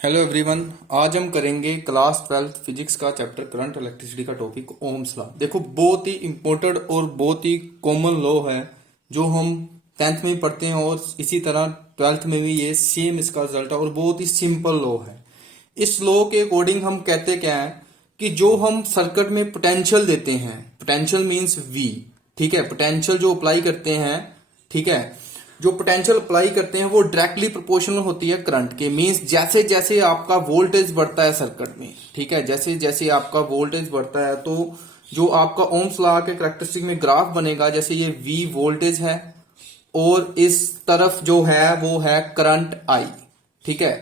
Hello everyone. आज हम करेंगे क्लास 12th फिजिक्स का चैप्टर करंट इलेक्ट्रिसिटी का टॉपिक ओम्स लॉ। देखो, बहुत ही इंपॉर्टेंट और बहुत ही कॉमन लॉ है जो हम 10th में भी पढ़ते हैं और इसी तरह 12th में भी ये सेम इसका रिजल्ट है और बहुत ही सिंपल लॉ है। इस लॉ के अकॉर्डिंग हम कहते क्या है कि जो हम सर्किट में पोटेंशियल देते हैं, पोटेंशियल मीन्स वी, ठीक है, पोटेंशियल जो अप्लाई करते हैं, ठीक है, जो पोटेंशियल अप्लाई करते हैं वो डायरेक्टली प्रोपोर्शनल होती है करंट के। मींस जैसे जैसे आपका वोल्टेज बढ़ता है सर्किट में, ठीक है, जैसे जैसे आपका वोल्टेज बढ़ता है तो जो आपका ओम्स लॉ के कैरेक्टरिस्टिक में ग्राफ बनेगा, जैसे ये V वोल्टेज है और इस तरफ जो है वो है करंट I, ठीक है।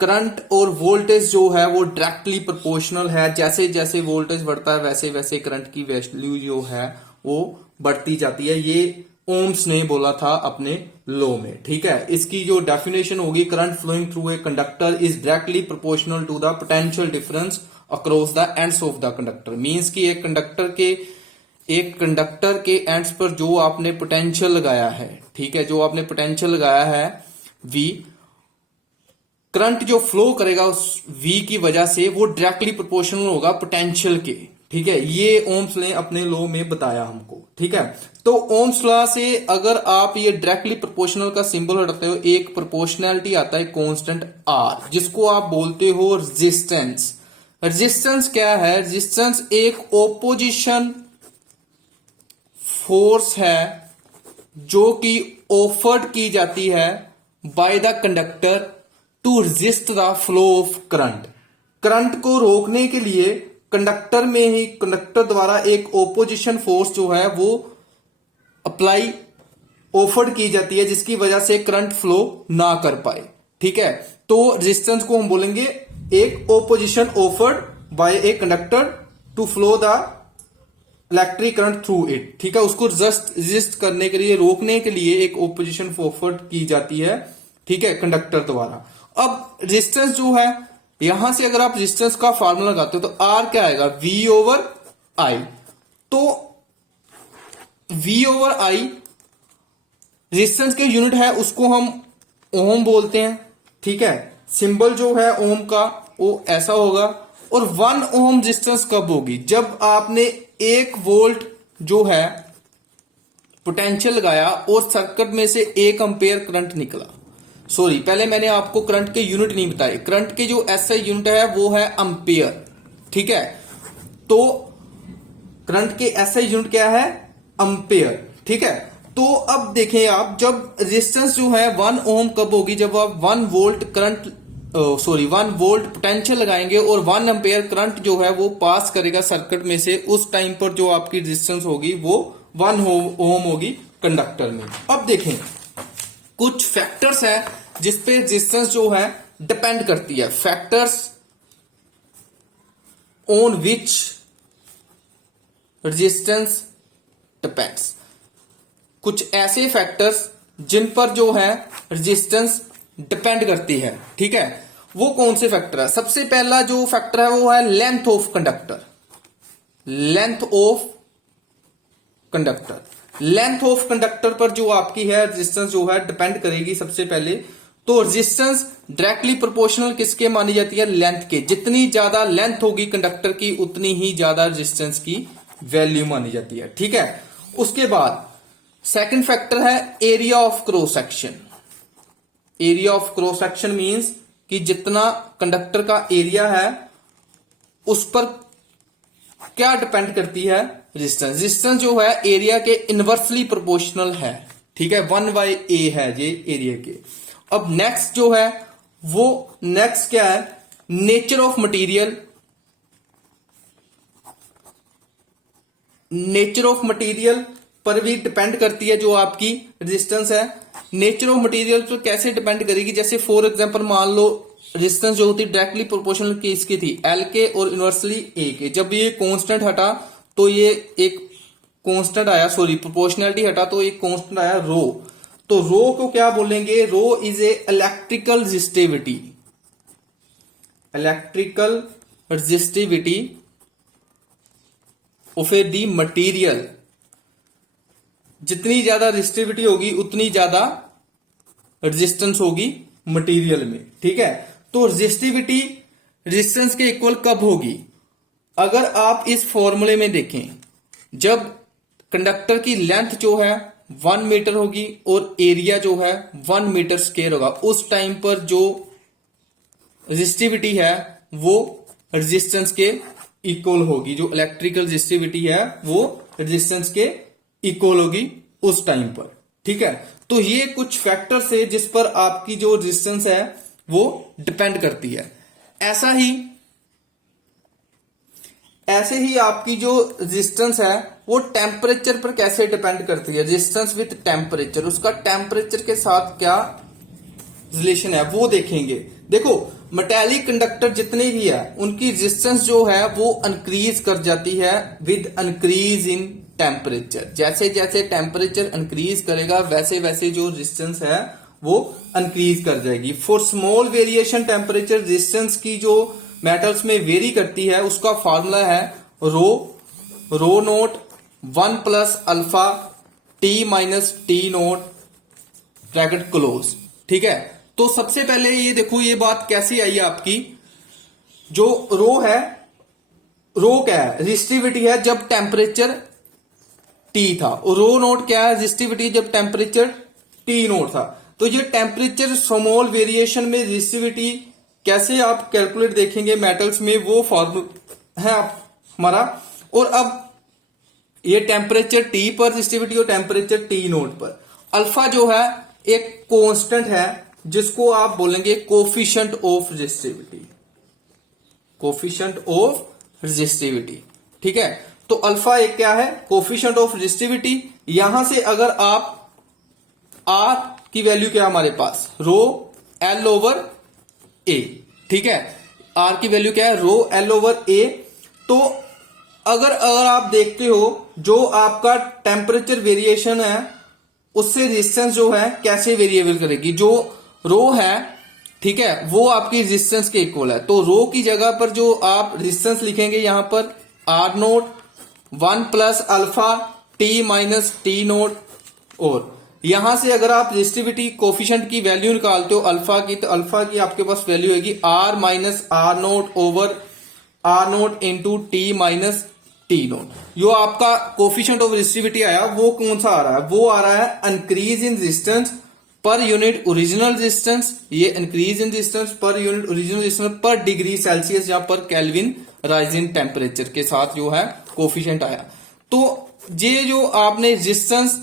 करंट और वोल्टेज जो है वो डायरेक्टली प्रोपोर्शनल है। जैसे जैसे वोल्टेज बढ़ता है वैसे वैसे करंट की वैल्यू जो है वो बढ़ती जाती है। ये ओम्स ने बोला था अपने लॉ में, ठीक है। इसकी जो डेफिनेशन होगी, current flowing through a conductor is directly proportional to the potential difference across the ends of the conductor. Means कि एक कंडक्टर के एंड्स पर जो आपने पोटेंशियल लगाया है, ठीक है, जो आपने पोटेंशियल लगाया है V, करंट जो फ्लो करेगा उस V की वजह से वो डायरेक्टली प्रोपोर्शनल होगा पोटेंशियल के, ठीक है। ये ओम्स ने अपने लॉ में बताया हमको, ठीक है। तो ओम्स लॉ से अगर आप ये डायरेक्टली प्रोपोर्शनल का सिंबल हटाते हो, एक प्रोपोर्शनैलिटी आता है कांस्टेंट R, जिसको आप बोलते हो रेजिस्टेंस। रेजिस्टेंस क्या है? रेजिस्टेंस एक ओपोजिशन फोर्स है जो कि ऑफर्ड की जाती है by the conductor to resist the flow of current. Current को रोकने के लिए कंडक्टर द्वारा एक ओपोजिशन फोर्स जो है वो अप्लाई ऑफर्ड की जाती है, जिसकी वजह से करंट फ्लो ना कर पाए, ठीक है। तो रेजिस्टेंस को हम बोलेंगे एक opposition offered by a conductor to flow the electric current through it, ठीक है। उसको रेजिस्ट करने के लिए, रोकने के लिए एक ओपोजिशन ऑफर्ड की जाती है, ठीक है, कंडक्टर द्वारा। अब रेजिस्टेंस जो है, यहां से अगर आप रेजिस्टेंस का फार्मूला लगाते हो तो R क्या आएगा? V over I। तो V ओवर I रेजिस्टेंस के यूनिट है, उसको हम ओम बोलते हैं, ठीक है। सिंबल जो है ओम का वो ऐसा होगा। और 1 ओम रेजिस्टेंस कब होगी? जब आपने 1 वोल्ट जो है पोटेंशियल लगाया और सर्किट में से 1 एम्पेयर करंट निकला। सॉरी, पहले मैंने आपको करंट के यूनिट नहीं बताए। करंट के जो SI यूनिट है वो है एम्पेयर, ठीक है। तो करंट के SI यूनिट क्या है? एम्पेयर, ठीक है। तो अब देखें आप, जब रेजिस्टेंस जो है 1 ओम कब होगी? जब आप 1 वोल्ट 1 वोल्ट पोटेंशियल लगाएंगे और 1 एम्पेयर करंट जो है वो पास करेगा सर्किट में से। उस टाइम पर जो आपकी रेजिस्टेंस होगी वो 1 ओम होगी कंडक्टर में। अब देखें, कुछ फैक्टर्स है जिसपे रेजिस्टेंस जो है डिपेंड करती है। Factors on which resistance depends. कुछ ऐसे फैक्टर्स जिन पर जो है रेजिस्टेंस डिपेंड करती है, ठीक है। वो कौन से फैक्टर है? सबसे पहला जो फैक्टर है वो है length of conductor. Length of conductor, length of conductor पर जो आपकी है रेजिस्टेंस जो है डिपेंड करेगी सबसे पहले। तो रेजिस्टेंस डायरेक्टली प्रोपोर्शनल किसके मानी जाती है? लेंथ के। जितनी ज्यादा लेंथ होगी कंडक्टर की उतनी ही ज्यादा रेजिस्टेंस की वैल्यू मानी जाती है, ठीक है। उसके बाद सेकंड फैक्टर है area of cross section. Area of cross section means कि जितना कंडक्टर का एरिया है उस पर क्या डिपेंड करती है? रेजिस्टेंस। रेजिस्टेंस जो है एरिया के इनवर्सली प्रोपोर्शनल है, ठीक है, 1/A है ये एरिया के। अब नेक्स्ट जो है वो नेक्स्ट क्या है? Nature of material. Nature of material पर भी डिपेंड करती है जो आपकी रेजिस्टेंस है। नेचर ऑफ मटेरियल तो कैसे डिपेंड करेगी? जैसे फॉर एग्जांपल मान लो रेजिस्टेंस जो होती डायरेक्टली प्रोपोर्शनल किसकी थी? L के और इनवर्सली A के। जब ये कांस्टेंट हटा तो ये एक कांस्टेंट आया, सॉरी प्रोपोर्शनैलिटी हटा तो एक कांस्टेंट आया रो। तो रो को क्या बोलेंगे? Rho is a electrical resistivity. Electrical resistivity of a the material. जितनी ज्यादा रेजिस्टिविटी होगी उतनी ज्यादा रेजिस्टेंस होगी मटेरियल में, ठीक है। तो रेजिस्टिविटी रेजिस्टेंस के इक्वल कब होगी? अगर आप इस फॉर्मूले में देखें, जब कंडक्टर की लेंथ जो है 1 मीटर होगी और एरिया जो है 1 मीटर स्क्वायर होगा, उस टाइम पर जो रेजिस्टिविटी है वो रेजिस्टेंस के इक्वल होगी। जो इलेक्ट्रिकल रेजिस्टिविटी है वो रेजिस्टेंस के इक्वल होगी उस टाइम पर। ठीक है, तो ये कुछ फैक्टर्स है जिस पर आपकी जो रेजिस्टेंस है वो डिपेंड करती है। ऐसे ही आपकी जो रेजिस्टेंस है वो टेम्परेचर पर कैसे डिपेंड करती है। रेजिस्टेंस विद टेम्परेचर, उसका टेम्परेचर के साथ क्या रिलेशन है वो देखेंगे। देखो, मेटेलिक कंडक्टर जितने भी है उनकी रेजिस्टेंस जो है वो इंक्रीज कर जाती है विद इंक्रीज इन टेम्परेचर। जैसे जैसे टेम्परेचर इंक्रीज करेगा वैसे वैसे जो रेजिस्टेंस है वो इंक्रीज कर जाएगी। For small variation temperature resistance की जो मेटल्स में वेरी करती है उसका फॉर्मूला है rho naught 1 plus alpha T minus T naught bracket close. ठीक है, तो सबसे पहले ये देखो ये बात कैसी आई आपकी। जो रो क्या है? रेजिस्टिविटी है जब टेम्परेचर टी था, और रो नोट क्या है? रेजिस्टिविटी जब टेम्परेचर टी नोट था। तो ये टेम्परेचर स्मॉल वेरिएशन में रेजिस्टिविटी कैसे आप कैलकुलेट देखेंगे मेटल्स में, वो फॉर्मूला है हमारा। और अब ये टेम्परेचर टी पर रेजिस्टिविटी और टेम्परेचर टी नोट पर, अल्फा जो है एक कांस्टेंट है जिसको आप बोलेंगे coefficient of resistivity. Coefficient of resistivity, ठीक है। तो अल्फा एक क्या है? Coefficient of resistivity. यहां से अगर आप आर की वैल्यू क्या है हमारे पास? रो एल ओवर ए। ठीक है, आर की वैल्यू क्या है? रो एल ओवर ए। तो अगर आप देखते हो जो आपका टेम्परेचर वेरिएशन है उससे रेजिस्टेंस जो है कैसे वेरिएबल करेगी। जो रो है, ठीक है, वो आपकी रेजिस्टेंस के इक्वल है। तो रो की जगह पर जो आप रेजिस्टेंस लिखेंगे यहां पर R naught 1 plus alpha T minus T naught. और यहां से अगर आप रेजिस्टिविटी कोफिशिएंट की वैल्यू निकालते हो अल्फा की, तो अल्फा की आपके पास वैल्यू होगी R minus R naught over R naught into T minus T naught. जो आपका कोफिशिएंट ऑफ रेजिस्टिविटी आया वो कौन सा आ रहा है? वो आ रहा है increase in resistance per unit original resistance. ये increase in resistance per unit original resistance per degree Celsius या पर केल्विन राइजिंग टेम्परेचर के साथ जो है कोफिशिएंट आया। तो ये जो आपने रेजिस्टेंस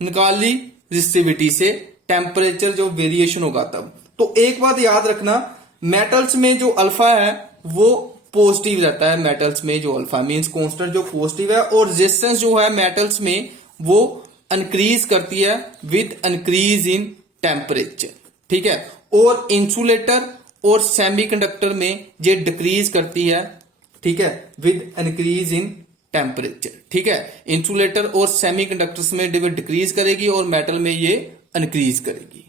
निकाल ली रेजिस्टिविटी से, टेम्परेचर जो वेरिएशन होगा तब। तो एक बात याद रखना, मेटल्स में जो अल्फा है वो पॉजिटिव रहता है। मेटल्स में जो अल्फा मींस कांस्टेंट जो पॉजिटिव है, और रेजिस्टेंस जो है मेटल्स में वो इंक्रीज करती है विद इंक्रीज इन टेम्परेचर। ठीक है, और इंसुलेटर और सेमीकंडक्टर में ये डिक्रीज करती है, ठीक है, विद इंक्रीज इन टेम्परेचर। ठीक है, इंसुलेटर और सेमीकंडक्टर्स में डिक्रीज करेगी और मेटल में ये इंक्रीज करेगी।